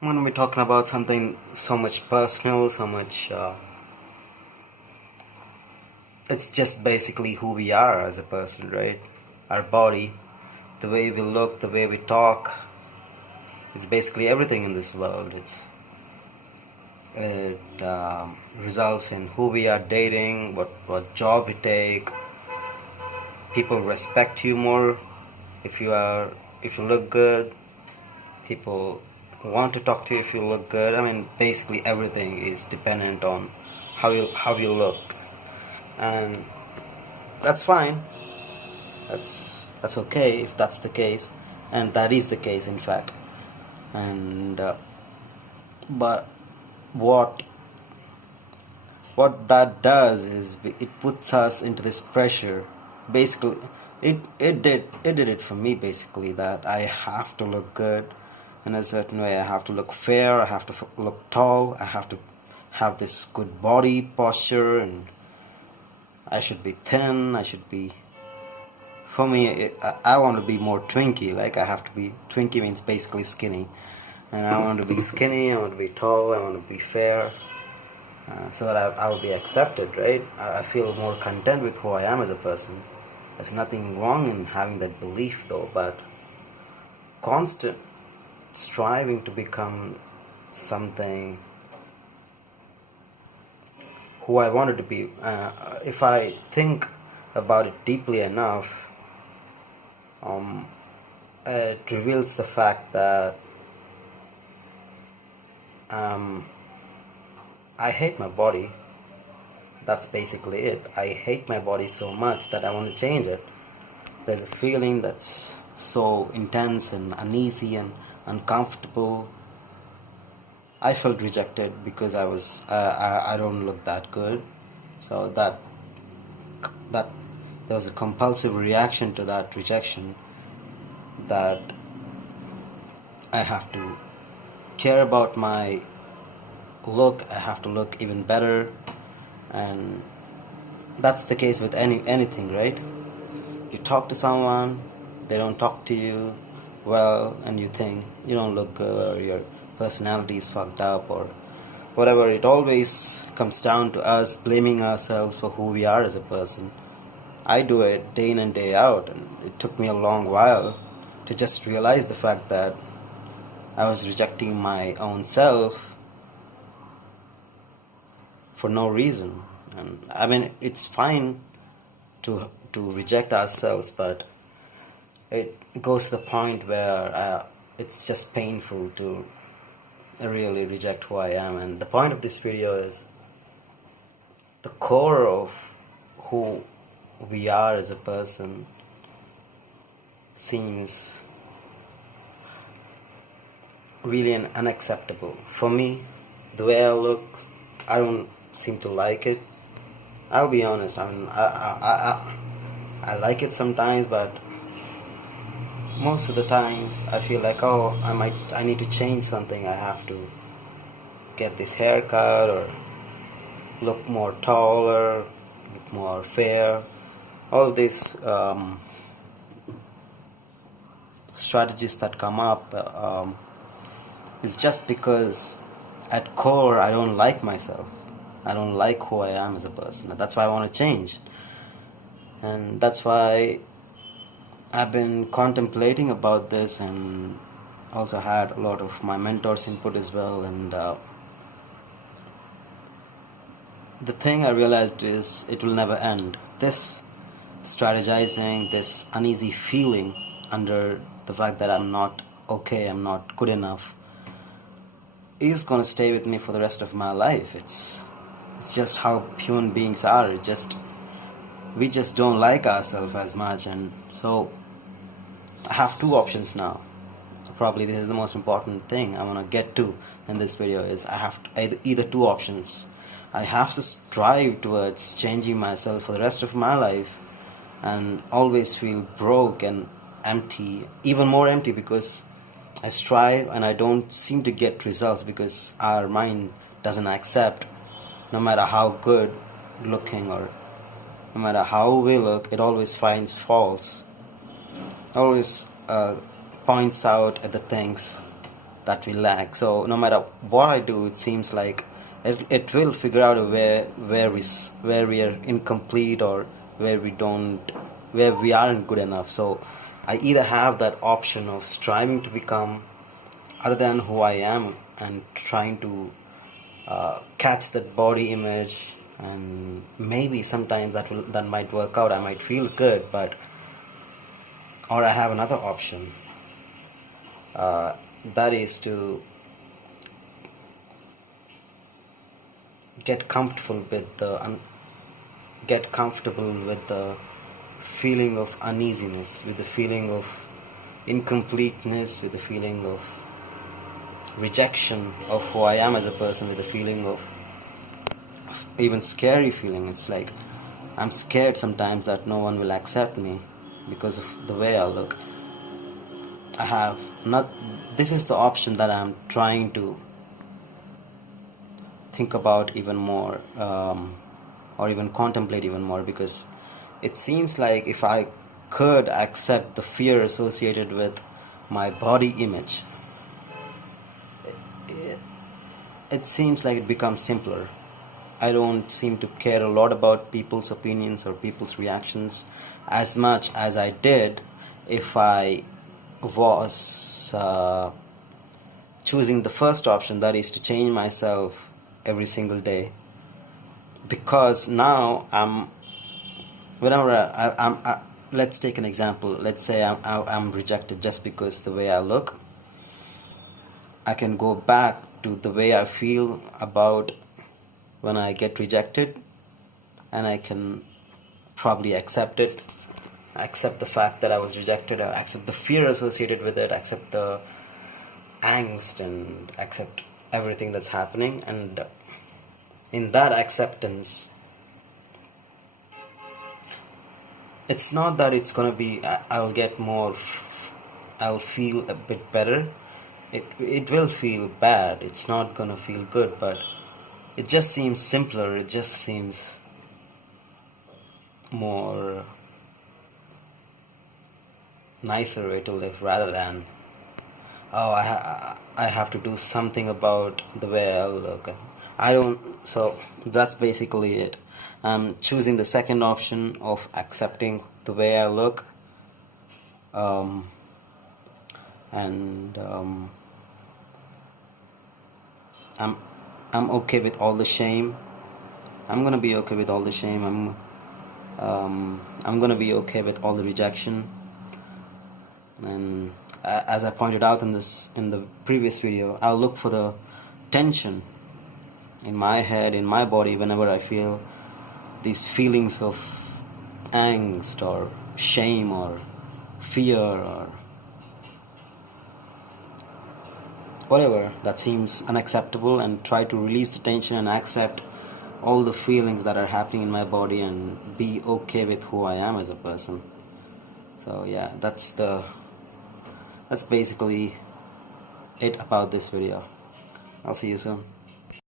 When we're talking about something so much personal, so much, it's just basically who we are as a person, right? Our body, the way we look, the way we talk, it's basically everything in this world. It results in who we are dating, what job we take. People respect you more if you look good. People want to talk to you if you look good. I mean, basically everything is dependent on how you look, and that's fine. That's okay if that's the case, and that is the case in fact. And but what what that does is it puts us into this pressure. Basically, it did it for me. Basically, that I have to look good in a certain way. I have to look fair. I have to look tall. I have to have this good body posture, and I should be thin. I should be. For me, I want to be more twinky. Like I have to be twinky means basically skinny, and I want to be skinny. I want to be tall. I want to be fair. So that I will be accepted, right? I feel more content with who I am as a person. There's nothing wrong in having that belief, though, but constant striving to become something who I wanted to be. If I think about it deeply enough, it reveals the fact that I hate my body. That's basically it. I hate my body so much that I want to change it. There's a feeling that's so intense and uneasy and uncomfortable. I felt rejected because I don't look that good. So that there was a compulsive reaction to that rejection, that I have to care about my look. I have to look even better, and that's the case with anything, right? You talk to someone, they don't talk to you well, and you think you don't look good, or your personality is fucked up, or whatever. It always comes down to us blaming ourselves for who we are as a person. I do it day in and day out, and it took me a long while to just realize the fact that I was rejecting my own self for no reason. And I mean, it's fine to reject ourselves, but it goes to the point where it's just painful to really reject who I am. And the point of this video is the core of who we are as a person seems really unacceptable. For me, the way I look, I don't seem to like it. I'll be honest. I mean, I like it sometimes, but most of the times I feel like, oh, I need to change something. I have to get this haircut, or look more taller, look more fair. All these strategies that come up is just because at core I don't like myself. I don't like who I am as a person. That's why I want to change. And that's why I've been contemplating about this, and also had a lot of my mentors' input as well. And the thing I realized is it will never end. This strategizing, this uneasy feeling under the fact that I'm not okay, I'm not good enough, is going to stay with me for the rest of my life. It's just how human beings are. We just don't like ourselves as much. And so I have two options now. Probably this is the most important thing I want to get to in this video. Is I have either two options. I have to strive towards changing myself for the rest of my life, and always feel broke and empty, even more empty, because I strive and I don't seem to get results, because our mind doesn't accept. No matter how good looking, or no matter how we look, it always finds faults. Always points out at the things that we lack. So no matter what I do, it seems like it will figure out where we are incomplete, or where we aren't good enough. So I either have that option of striving to become other than who I am, and trying to catch that body image, and maybe sometimes that might work out. I might feel good, but or I have another option, that is to get comfortable with the feeling of uneasiness, with the feeling of incompleteness, with the feeling of rejection of who I am as a person, with the feeling of even scary feeling. It's like I'm scared sometimes that no one will accept me because of the way I look. I have not. This is the option that I'm trying to think about even more, or even contemplate even more, because it seems like if I could accept the fear associated with my body image, it seems like it becomes simpler. I don't seem to care a lot about people's opinions or people's reactions as much as I did if I was choosing the first option, that is to change myself every single day. Because now let's take an example. Let's say I'm rejected just because the way I look. I can go back to the way I feel about when I get rejected, and I can probably accept it, accept the fact that I was rejected, or accept the fear associated with it, accept the angst, and accept everything that's happening. And in that acceptance, it's not that it's gonna be I'll get more, I'll feel a bit better. It will feel bad, it's not gonna feel good, but it just seems simpler, it just seems more nicer way to live, rather than I have to do something about the way I look. I don't. So that's basically it. I'm choosing the second option of accepting the way I look, and I'm okay with all the shame. I'm gonna be okay with all the shame. I'm gonna be okay with all the rejection. And as I pointed out in the previous video, I'll look for the tension in my head, in my body, whenever I feel these feelings of angst or shame or fear or whatever that seems unacceptable, and try to release the tension and accept all the feelings that are happening in my body, and be okay with who I am as a person. So yeah, that's basically it about this video. I'll see you soon.